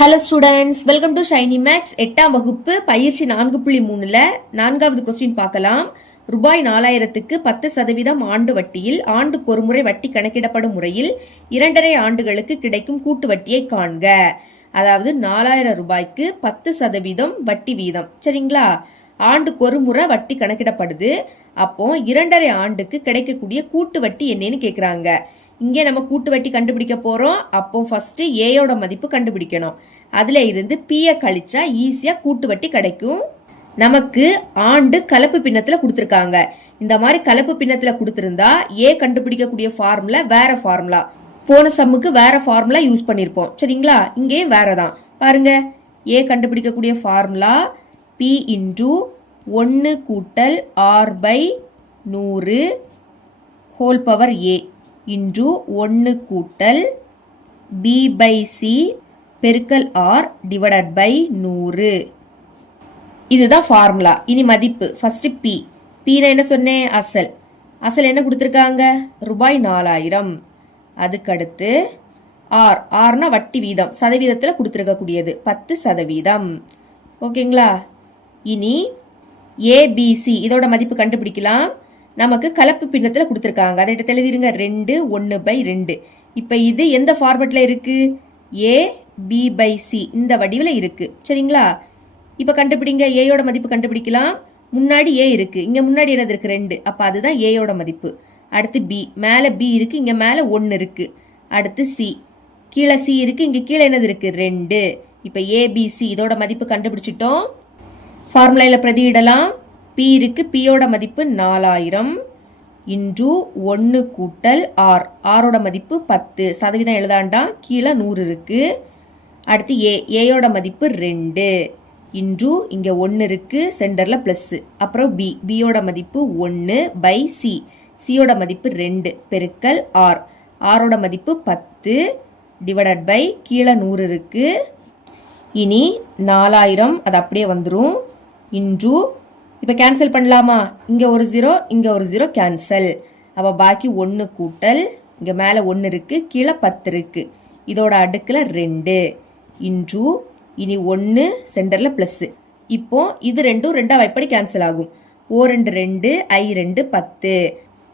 Hello students welcome to Shiny Max எட்டாம் வகுப்பு பயிற்சி நான்கு புள்ளி மூணில் நான்காவது கொஸ்டின் பார்க்கலாம். ரூபாய் நாலாயிரத்துக்கு பத்து சதவீதம் ஆண்டு வட்டியில் ஆண்டுக்கு ஒரு முறை வட்டி கணக்கிடப்படும் முறையில் இரண்டரை ஆண்டுகளுக்கு கிடைக்கும் கூட்டு வட்டியை காண்க. அதாவது நாலாயிரம் ரூபாய்க்கு பத்து சதவீதம் வட்டி வீதம். சரிங்களா? ஆண்டுக்கு ஒரு முறை வட்டி கணக்கிடப்படுது. அப்போ இரண்டரை ஆண்டுக்கு கிடைக்கக்கூடிய கூட்டு வட்டி என்னன்னு கேட்குறாங்க இங்கே நம்ம கூட்டு வட்டி கண்டுபிடிக்க போகிறோம் அப்போ ஃபஸ்ட்டு ஏயோட மதிப்பு கண்டுபிடிக்கணும். அதில் இருந்து பியை கழிச்சா ஈஸியாக கூட்டு வட்டி கிடைக்கும். நமக்கு ஆண்டு கலப்பு பின்னத்தில் கொடுத்துருக்காங்க. இந்த மாதிரி கலப்பு பின்னத்தில் கொடுத்துருந்தா ஏ கண்டுபிடிக்கக்கூடிய ஃபார்முலா வேற ஃபார்முலா போன சம்முக்கு வேற ஃபார்முலா யூஸ் பண்ணியிருப்போம் சரிங்களா? இங்கேயும் வேற தான் பாருங்க. ஏ கண்டுபிடிக்கக்கூடிய ஃபார்முலா பி இன்டூ ஒன்று கூட்டல் ஆர் பை நூறு ஹோல் பவர் ஏ இன்று ஒன்று கூட்டல் பி பை சி பெருக்கல் ஆர் டிவைடட் பை நூறு. இதுதான் ஃபார்முலா இனி மதிப்பு. ஃபஸ்ட்டு பி பீனா என்ன சொன்னேன்? அசல். அசல் என்ன கொடுத்துருக்காங்க? ரூபாய் நாலாயிரம். அதுக்கடுத்து ஆர் ஆர்னா வட்டி வீதம். சதவீதத்தில் கொடுத்துருக்கக்கூடியது. பத்து சதவீதம். ஓகேங்களா? இனி ஏபிசி இதோட மதிப்பு கண்டுபிடிக்கலாம். நமக்கு கலப்பு பின்னத்தில் கொடுத்துருக்காங்க. அதை எடுத்து எழுதிருங்க. ரெண்டு ஒன்று பை ரெண்டு. இப்போ இது எந்த ஃபார்மெட்டில் இருக்குது ஏ பி பை சி இந்த வடிவில் இருக்குது சரிங்களா? இப்போ கண்டுபிடிங்க. ஏயோட மதிப்பு கண்டுபிடிக்கலாம். முன்னாடி ஏ இருக்குது இங்கே முன்னாடி என்னது இருக்குது ரெண்டு. அப்போ அதுதான் ஏயோட மதிப்பு. அடுத்து பி மேலே பி இருக்குது இங்கே மேலே ஒன்று இருக்குது அடுத்து சி கீழே சி இருக்குது இங்கே கீழே என்னது இருக்குது ரெண்டு. இப்போ ஏபிசி இதோட மதிப்பு கண்டுபிடிச்சிட்டோம். ஃபார்முலாவில் பிரதியிடலாம் பி இருக்கு பியோட மதிப்பு நாலாயிரம் இன்டு ஒன்று கூட்டல் ஆர். ஆரோட மதிப்பு பத்து. சதவீதம் எழுதாண்டா கீழே நூறு இருக்கு. அடுத்து ஏ ஏயோட மதிப்பு ரெண்டு. இன்று இங்கே ஒன்று இருக்கு சென்டரில் ப்ளஸ்ஸு அப்புறம் பி பியோட மதிப்பு ஒன்று பை சி சியோட மதிப்பு ரெண்டு பெருக்கல் ஆர் ஆரோட மதிப்பு பத்து டிவைடட் பை கீழே நூறு இருக்குது இனி நாலாயிரம் அது அப்படியே வந்துடும் இன்று இப்போ கேன்சல் பண்ணலாமா? இங்கே ஒரு ஜீரோ இங்கே ஒரு ஜீரோ கேன்சல் அப்போ பாக்கி ஒன்று கூட்டல் இங்கே மேலே ஒன்று இருக்குது கீழே பத்து இருக்குது இதோட அடுக்கில் ரெண்டு. இன்று இனி ஒன்று சென்டரில் ப்ளஸ்ஸு இப்போ இது ரெண்டும் ரெண்டாக வைப்படி கேன்சல் ஆகும். ஓ ரெண்டு ரெண்டு ஐ ரெண்டு பத்து.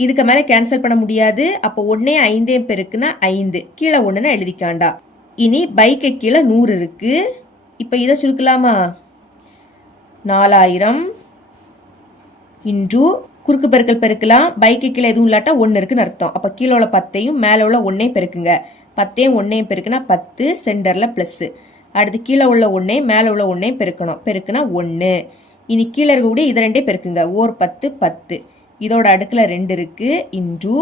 இதுக்கு மேலே கேன்சல் பண்ண முடியாது. அப்போ ஒன்றே ஐந்தையும் பெருக்குன்னா ஐந்து. கீழே ஒன்றுனா எழுதிக்காண்டா. இனி பைக்கு கீழே நூறு இருக்குது இப்போ இதை சுருக்கலாமா? நாலாயிரம். இன்று குறுக்கு பெருக்கல் பெருக்கலாம் பைக்கு கீழே எதுவும் இல்லாட்டா ஒன்று இருக்குன்னு அர்த்தம். அப்போ கீழே உள்ள பத்தையும் மேலே உள்ள ஒன்றையும் பெருக்குங்க. பத்தையும் ஒன்றையும் பெருக்குனா பத்து சென்டரில் ப்ளஸ்ஸு அடுத்து கீழே உள்ள ஒன்றையும் மேலே உள்ள ஒன்றையும் பெருக்கணும். பெருக்குனா ஒன்று இனி கீழே இருக்கக்கூடிய இது ரெண்டே பெருக்குங்க. ஓர் பத்து பத்து. இதோட அடுக்கில் ரெண்டு இருக்குது இன்று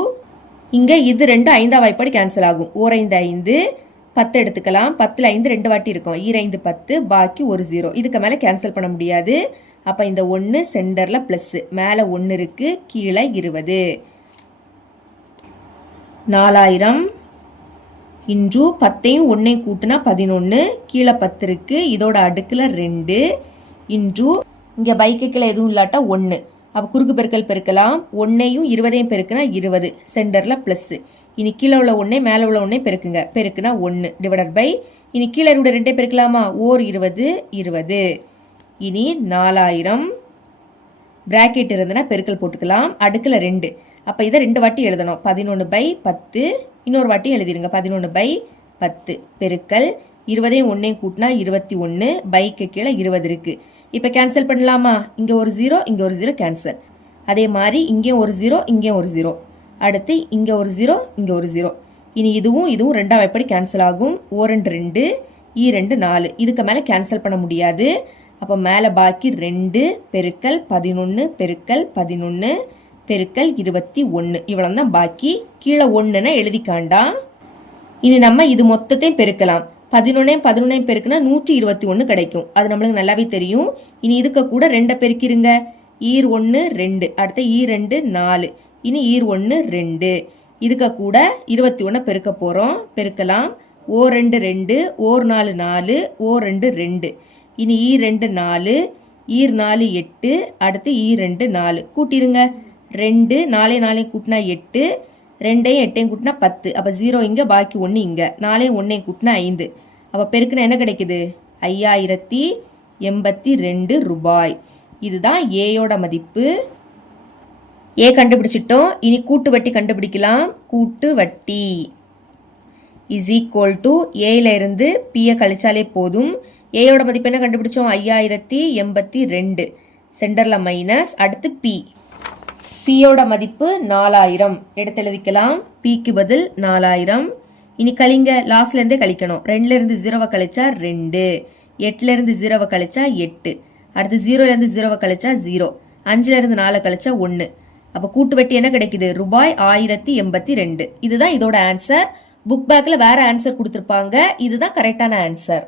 இங்கே இது ரெண்டு ஐந்தா வாய்ப்பாடு கேன்சல் ஆகும். ஓர் ஐந்து ஐந்து. பத்து எடுத்துக்கலாம். பத்தில் ஐந்து ரெண்டு வாட்டி இருக்கும். ஈரைந்து பத்து. பாக்கி ஒரு ஜீரோ இதுக்கு மேலே கேன்சல் பண்ண முடியாது. அப்போ இந்த ஒன்று சென்டரில் ப்ளஸ்ஸு மேலே ஒன்று இருக்குது கீழே இருபது. நாலாயிரம் இன்று பத்தையும் ஒன்றையும் கூட்டினா பதினொன்று கீழே பத்து இருக்குது இதோட அடுக்கில் ரெண்டு இன்று இங்கே பைக்குக்கில் எதுவும் இல்லாட்டா ஒன்று அப்போ குறுக்கு பெருக்கல் பெருக்கலாம் ஒன்றையும் இருபதையும் பெருக்குனா இருபது சென்டரில் ப்ளஸ்ஸு இனி கீழே உள்ள ஒன்றே மேலே உள்ள ஒன்றே பெருக்குங்க பெருக்குனா ஒன்று டிவைடட் பை இனி கீழே இருக்க ரெண்டே பெருக்கலாமா? ஓர் இருபது இருபது. இனி நாலாயிரம் பிராக்கெட் இருந்ததுன்னா பெருக்கல் போட்டுக்கலாம். அடுக்கில் ரெண்டு. அப்போ இதை ரெண்டு வாட்டி எழுதணும். பதினொன்று பை பத்து. இன்னொரு வாட்டி எழுதிடுங்க பதினொன்று பை பத்து. பெருக்கல். இருபதையும் ஒன்றையும் கூட்டினா இருபத்தி ஒன்று பைக்கு கீழே இருபது இருக்குது இப்போ கேன்சல் பண்ணலாமா? இங்கே ஒரு ஜீரோ இங்கே ஒரு ஜீரோ கேன்சல் அதே மாதிரி இங்கேயும் ஒரு ஜீரோ இங்கேயும் ஒரு ஜீரோ அடுத்து இங்கே ஒரு ஜீரோ இங்கே ஒரு ஜீரோ இனி இதுவும் இதுவும் ரெண்டாம் எப்படி கேன்சல் ஆகும். ஓ ரெண்டு ரெண்டு ஈ ரெண்டு நாலு. இதுக்கு மேலே கேன்சல் பண்ண முடியாது. அப்போ மேலே பாக்கி ரெண்டு பெருக்கல் பதினொன்று பெருக்கல் பதினொன்று பெருக்கல் இருபத்தி ஒன்று இவ்வளோ தான் பாக்கி. கீழே ஒன்றுன்னா எழுதிக்காண்டா? இனி நம்ம இது மொத்தத்தையும் பெருக்கலாம். பதினொன்னையும் பதினொன்னையும் பெருக்குனா நூற்றி இருபத்தி ஒன்று கிடைக்கும். அது நம்மளுக்கு நல்லாவே தெரியும். இனி இதுக்கு கூட ரெண்டை பெருக்கிருங்க. ஈர் ஒன்று ரெண்டு. அடுத்த ஈர் ரெண்டு நாலு. இனி ஈர் ஒன்று ரெண்டு. இதுக்கு கூட இருபத்தி ஒன்று பெருக்க போகிறோம் பெருக்கலாம். ஓ ரெண்டு ரெண்டு. ஓர் நாலு நாலு. ஓ ரெண்டு ரெண்டு. இனி ஈ ரெண்டு நாலு ஈர் நாலு எட்டு அடுத்து ஈ ரெண்டு நாலு. கூட்டிருங்க. ரெண்டு நாலே நாளையும் கூட்டினா எட்டு ரெண்டையும் எட்டையும் கூட்டினா பத்து. அப்போ ஜீரோ இங்கே பாக்கி ஒன்று இங்கே. நாலையும் ஒன்றையும் கூட்டினா ஐந்து. அப்போ பெருக்குனா என்ன கிடைக்குது? ஐயாயிரத்தி எண்பத்தி ரெண்டு ரூபாய். இதுதான் ஏயோட மதிப்பு. ஏ கண்டுபிடிச்சிட்டோம். இனி கூட்டு வட்டி கண்டுபிடிக்கலாம். கூட்டு வட்டி. இஸ் ஈக்குவல் டு ஏல இருந்து பியை கழிச்சாலே போதும். ஏயோட மதிப்பு என்ன கண்டுபிடிச்சோம்? ஐயாயிரத்தி எண்பத்தி ரெண்டு. சென்டரில் மைனஸ் அடுத்து பி பியோட மதிப்பு நாலாயிரம். எடுத்து எழுதிக்கலாம் பிக்கு பதில் நாலாயிரம். இனி கழிங்க லாஸ்ட்லேருந்தே கழிக்கணும். ரெண்டுலேருந்து ஜீரோவை கழிச்சா ரெண்டு. எட்டுலேருந்து ஜீரோவை கழிச்சா எட்டு. அடுத்து ஜீரோலேருந்து ஜீரோவை கழிச்சா ஜீரோ அஞ்சுலேருந்து நாலு கழிச்சா ஒன்று அப்போ கூட்டு வெட்டி என்ன கிடைக்குது? ரூபாய் ஆயிரத்தி எண்பத்தி ரெண்டு. இதுதான் இதோட ஆன்சர் புக் பேக்கில் வேறு ஆன்சர் கொடுத்துருப்பாங்க. இதுதான் கரெக்டான ஆன்சர்